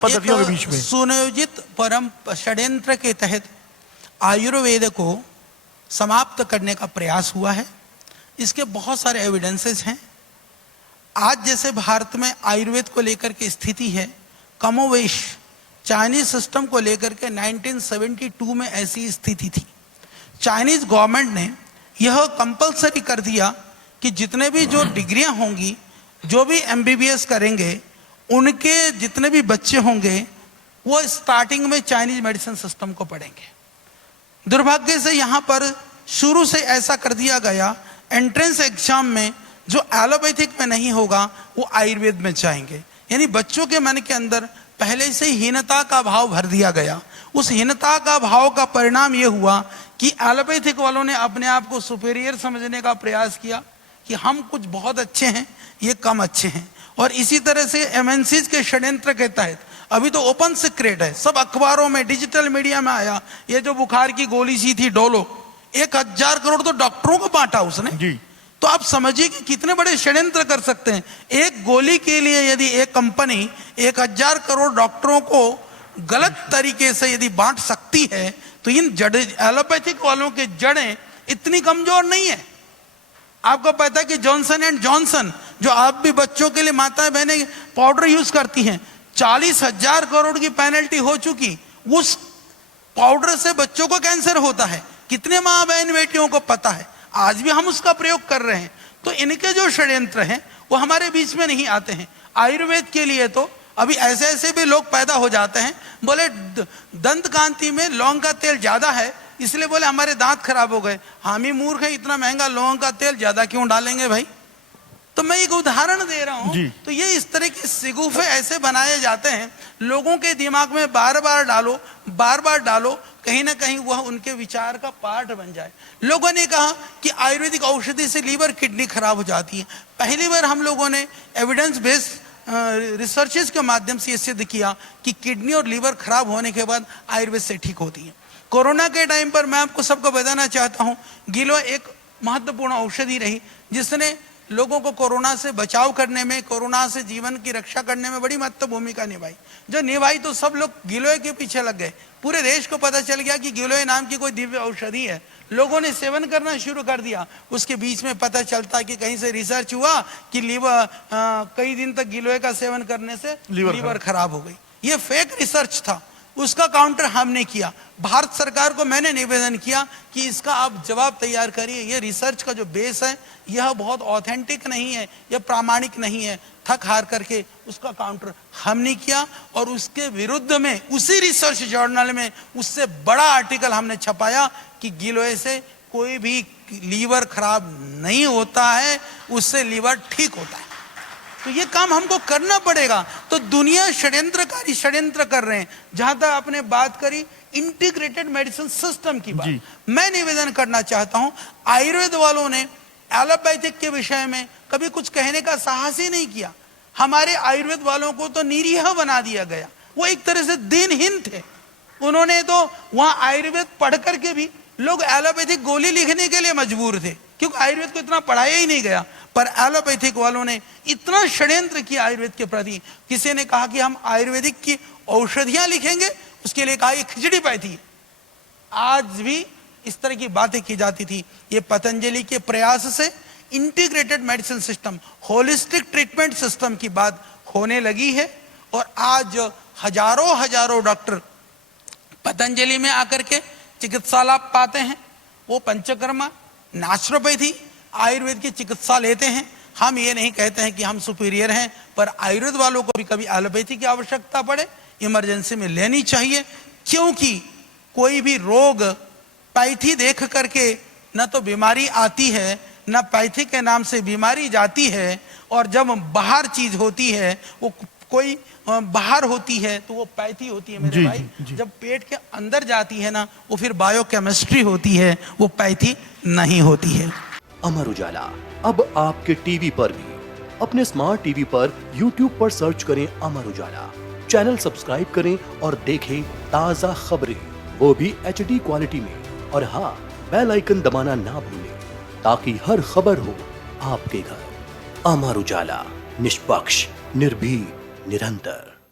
पद्धतियों के बीच में सुनियोजित परम षड्यंत्र के तहत आयुर्वेद को समाप्त करने का प्रयास हुआ है। इसके बहुत सारे एविडेंसेस हैं। आज जैसे भारत में आयुर्वेद को लेकर के स्थिति है, कमोवेश चाइनीज सिस्टम को लेकर के 1972 में ऐसी स्थिति थी। चाइनीज गवर्नमेंट ने यह कंपलसरी कर दिया कि जितने भी जो डिग्रियां होंगी, जो भी एमबीबीएस करेंगे, उनके जितने भी बच्चे होंगे वो स्टार्टिंग में चाइनीज मेडिसिन सिस्टम को पढ़ेंगे। दुर्भाग्य से यहाँ पर शुरू से ऐसा कर दिया गया, एंट्रेंस एग्जाम में जो एलोपैथिक में नहीं होगा वो आयुर्वेद में जाएंगे। यानी बच्चों के मन के अंदर पहले से हीनता का भाव भर दिया गया। उस हीनता का भाव का परिणाम ये हुआ कि एलोपैथिक वालों ने अपने आप को सुपीरियर समझने का प्रयास किया कि हम कुछ बहुत अच्छे हैं, ये कम अच्छे हैं। और इसी तरह से एमएनसीज के षड्यंत्र के तहत अभी तो ओपन सीक्रेट है, सब अखबारों में, डिजिटल मीडिया में आया, ये जो बुखार की गोली सी थी डोलो, 1000 करोड़ तो डॉक्टरों को बांटा उसने जी। तो आप समझिए कि कितने बड़े षड्यंत्र कर सकते हैं। एक गोली के लिए यदि एक कंपनी 1000 करोड़ डॉक्टरों को गलत तरीके से यदि बांट सकती है, तो इन एलोपैथिक वालों के जड़ें इतनी कमजोर नहीं है। आपको पता है कि जॉनसन एंड जॉनसन, जो आप भी बच्चों के लिए माताएं बहनें पाउडर यूज करती हैं, 40,000 करोड़ की पेनल्टी हो चुकी। उस पाउडर से बच्चों को कैंसर होता है, कितने माँ बहन बेटियों को पता है। आज भी हम उसका प्रयोग कर रहे हैं। तो इनके जो षड्यंत्र हैं वो हमारे बीच में नहीं आते हैं। आयुर्वेद के लिए तो अभी ऐसे ऐसे भी लोग पैदा हो जाते हैं, बोले दंत कांति में लौंग का तेल ज्यादा है, इसलिए बोले हमारे दांत खराब हो गए। हम ही मूर्ख हैं, इतना महंगा लौंग का तेल ज्यादा क्यों डालेंगे भाई। तो मैं एक उदाहरण दे रहा हूं। तो ये इस तरह के सिगुफे ऐसे बनाए जाते हैं, लोगों के दिमाग में बार बार डालो, कहीं ना कहीं वह उनके विचार का पार्ट बन जाए। लोगों ने कहा कि आयुर्वेदिक औषधि से लीवर किडनी खराब हो जाती है। पहली बार हम लोगों ने एविडेंस बेस्ड रिसर्चेस के माध्यम से यह सिद्ध किया कि किडनी और लीवर खराब होने के बाद आयुर्वेद से ठीक होती है। कोरोना के टाइम पर मैं आपको सबको बताना चाहता हूं, गिलोय एक महत्वपूर्ण औषधि रही जिसने लोगों को कोरोना से बचाव करने में, कोरोना से जीवन की रक्षा करने में बड़ी महत्वपूर्ण भूमिका निभाई। जो निभाई तो सब लोग गिलोय के पीछे लग गए। पूरे देश को पता चल गया कि गिलोय नाम की कोई दिव्य औषधि है। लोगों ने सेवन करना शुरू कर दिया। उसके बीच में पता चलता कि कहीं से रिसर्च हुआ कि लीवर कई दिन तक गिलोय का सेवन करने से लीवर खराब हो गई। ये फेक रिसर्च था। उसका काउंटर हमने किया। भारत सरकार को मैंने निवेदन किया कि इसका आप जवाब तैयार करिए। ये रिसर्च का जो बेस है यह बहुत ऑथेंटिक नहीं है, यह प्रामाणिक नहीं है। थक हार करके उसका काउंटर हमने किया और उसके विरुद्ध में उसी रिसर्च जर्नल में उससे बड़ा आर्टिकल हमने छपाया कि गिलोय से कोई भी लीवर खराब नहीं होता है, उससे लीवर ठीक होता है। तो ये काम हमको करना पड़ेगा। तो दुनिया षड्यंत्रकारी षड्यंत्र कर रहे हैं। जहां तक आपने बात करी इंटीग्रेटेड मेडिसिन सिस्टम की बात, मैं निवेदन करना चाहता हूं, आयुर्वेद वालों ने एलोपैथिक के विषय में कभी कुछ कहने का साहस ही नहीं किया। हमारे आयुर्वेद वालों को तो निरीह बना दिया गया। वो एक तरह से दिनहीन थे। उन्होंने तो वहां आयुर्वेद पढ़ करके भी लोग एलोपैथिक गोली लिखने के लिए मजबूर थे, क्योंकि आयुर्वेद को इतना पढ़ाया ही नहीं गया। पर एलोपैथिक वालों ने इतना षड्यंत्र किया आयुर्वेद के प्रति। किसी ने कहा कि हम आयुर्वेदिक की औषधियां लिखेंगे, उसके लिए कहा ये खिचड़ी पैथी। आज भी इस तरह की बातें की जाती थी। ये पतंजलि के प्रयास से integrated medicine system, holistic treatment system की बात होने लगी है। और आज हजारों डॉक्टर पतंजलि में आकर के चिकित्सा लाभ पाते हैं। वो पंचकर्मा, नेचुरोपैथी, आयुर्वेद की चिकित्सा लेते हैं। हम ये नहीं कहते हैं कि हम सुपीरियर हैं, पर आयुर्वेद वालों को भी कभी एलोपैथी की आवश्यकता पड़े इमरजेंसी में लेनी चाहिए। क्योंकि कोई भी रोग पैथी देख करके न तो बीमारी आती है, न पैथी के नाम से बीमारी जाती है। और जब बाहर चीज होती है, वो कोई बाहर होती है तो वो पैथी होती है मेरे भाई। जब पेट के अंदर जाती है ना, वो फिर बायोकेमिस्ट्री होती है, वो पैथी नहीं होती है। अमर उजाला अब आपके टीवी पर भी। अपने स्मार्ट टीवी पर YouTube पर सर्च करें अमर उजाला, चैनल सब्सक्राइब करें और देखें ताजा खबरें, वो भी HD क्वालिटी में। और हाँ, बेल आइकन दबाना ना भूलें ताकि हर खबर हो आपके घर। अमर उजाला, निष्पक्ष, निर्भीक, निरंतर।